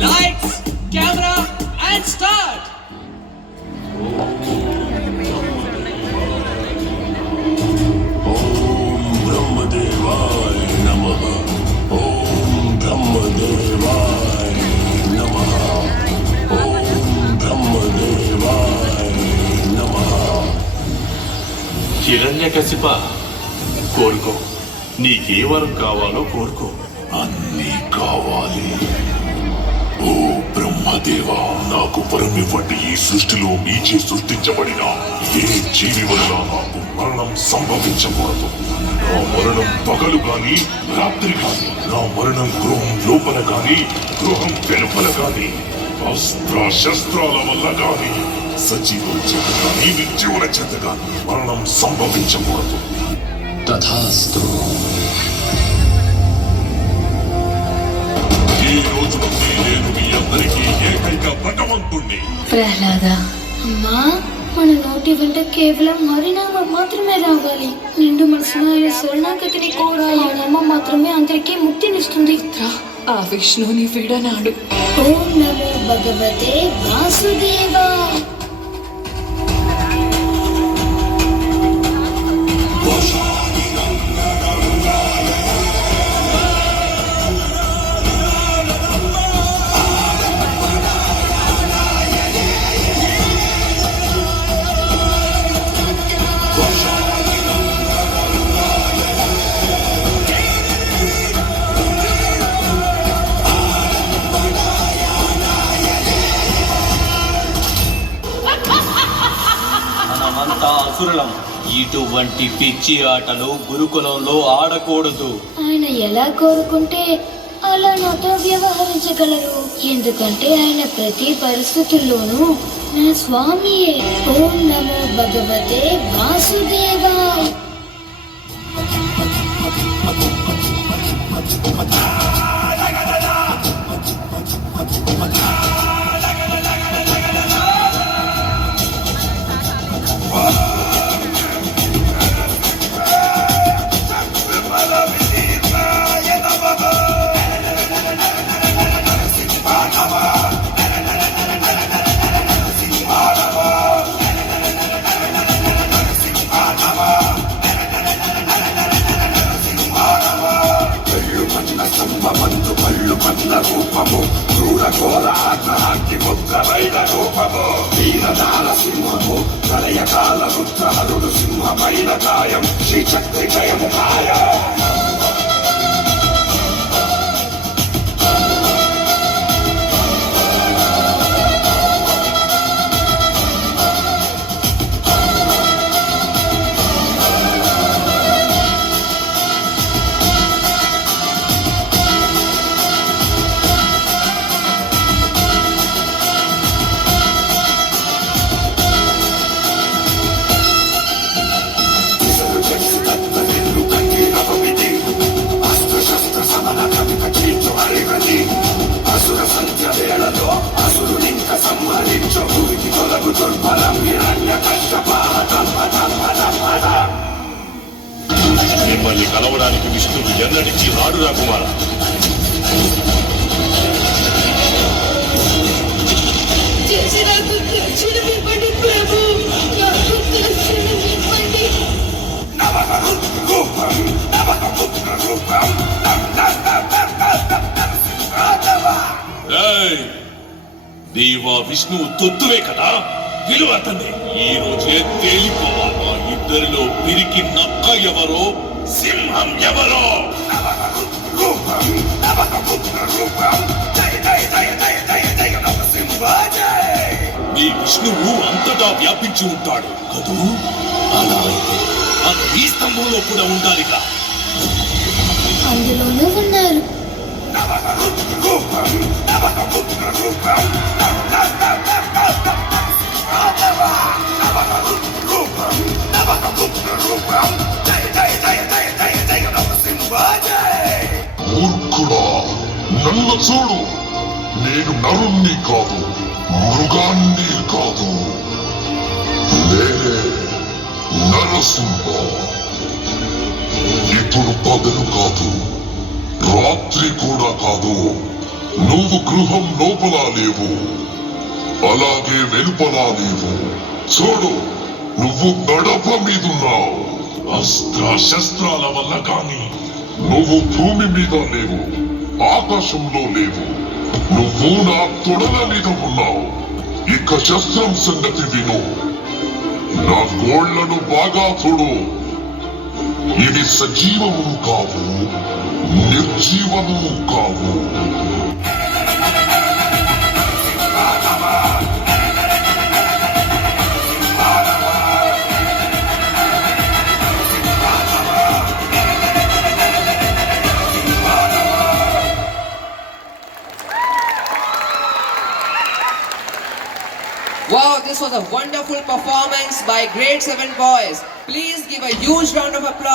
Lights, camera, and start! ఓం బ్రహ్మదేవాయ నమః. ఓం బ్రహ్మదేవాయ నమః. ఓం బ్రహ్మదేవాయ నమః. హిరణ్యకశిప, కోరుకో. నీకే వరం కావాలో కోరుకో. అన్నీ కావాలి. ఓ బ్రహ్మదేవా, నాకు వరం ఇవ్వండి. ఈ సృష్టిలో మీచే సృష్టించబడిన ఏ జీవి వలన నాకు మరణం సంభవించకూడదు. నా మరణం పగలు గాని రాత్రి గాని, నా మరణం గృహం లోపల గాని గృహం వెలుపల గాని, అస్త్ర శస్త్రాల వల్ల గాని, సజీవుల చేత గాని నిర్జీవుల చేత గాని మరణం సంభవించకూడదు. తథాస్తు. ఈ రోజు నుండి నేను మీ అందరికీ ఏకైక భగవంతుణ్ణి. ప్రహ్లాద, అమ్మా, మన నోటి వెంట కేవలం హరినామం మాత్రమే రావాలి. నిండు మనసున ఆయన శరణాగతిని కోరాలి. ఆ నామం మాత్రమే అందరికీ ముక్తినిస్తుంది. ఆ విష్ణుని విడనాడు. ఓం నమో భగవతే వాసుదేవా. మనమంతా అసురులం. ఇటువంటి పిచ్చి ఆటలు గురుకులంలో ఆడకూడదు. ఆయన ఎలా కోరుకుంటే అలా నాతో వ్యవహరించగలరు. ఎందుకంటే ఆయన ప్రతి పరిస్థితుల్లోనూ నా స్వామియే. ఓం నమో భగవతే వాసుదేవా. రూపము క్రూర ఘోర ఆగ్రహానికి ముద్రమైన రూపము వీర నారసింహము ప్రళయకాల రుద్రహరుడు సింహమైన గాయం శ్రీచక్రి జయము ఖాయం. అసుర సంధ్య వేళలో అసురునింక సంహరించు భూమికి తొలగు దుర్బలం హిరణ్య మిమ్మల్ని కలవడానికి విష్ణువు ఎన్నటికీ రాడురా కుమార. నీవా విష్ణువు తొత్తువే కదా, విలువ అతన్ని. ఈ రోజే తేలిపోవాలా ఇద్దరిలో పిరికి నక్క ఎవరో సింహం ఎవరో. నీ విష్ణువు అంతటా వ్యాపించి ఉంటాడు కదూ. అలా అయితే ఈ స్తంభంలో కూడా ఉండాలిగా. అందులోనూ ఉన్నారు. మూర్ఖుడా, నన్ను చూడు. నేను నరుణ్ణి కాదు, మృగాన్ని కాదు. నేనే నరసింహ. ఇప్పుడు పగలు కాదు, రాత్రి కూడా కాదు, నువ్వు గృహం లోపల లేవు, అలాగే వెలుపలా లేవు. చూడు, నువ్వు గడప మీదున్నావు. అస్త్ర శస్త్రాల వల్ల కాని నువ్వు భూమి మీద లేవు, ఆకాశంలో లేవు. నువ్వు నా తొడల మీద ఉన్నావు. ఇక శస్త్రం సంగతి విను. నా గోళ్లను బాగా చూడు. ఇవి సజీవము కావు, నిర్జీవము కావు. Wow, this was a wonderful performance by Grade 7 boys. Please give a huge round of applause.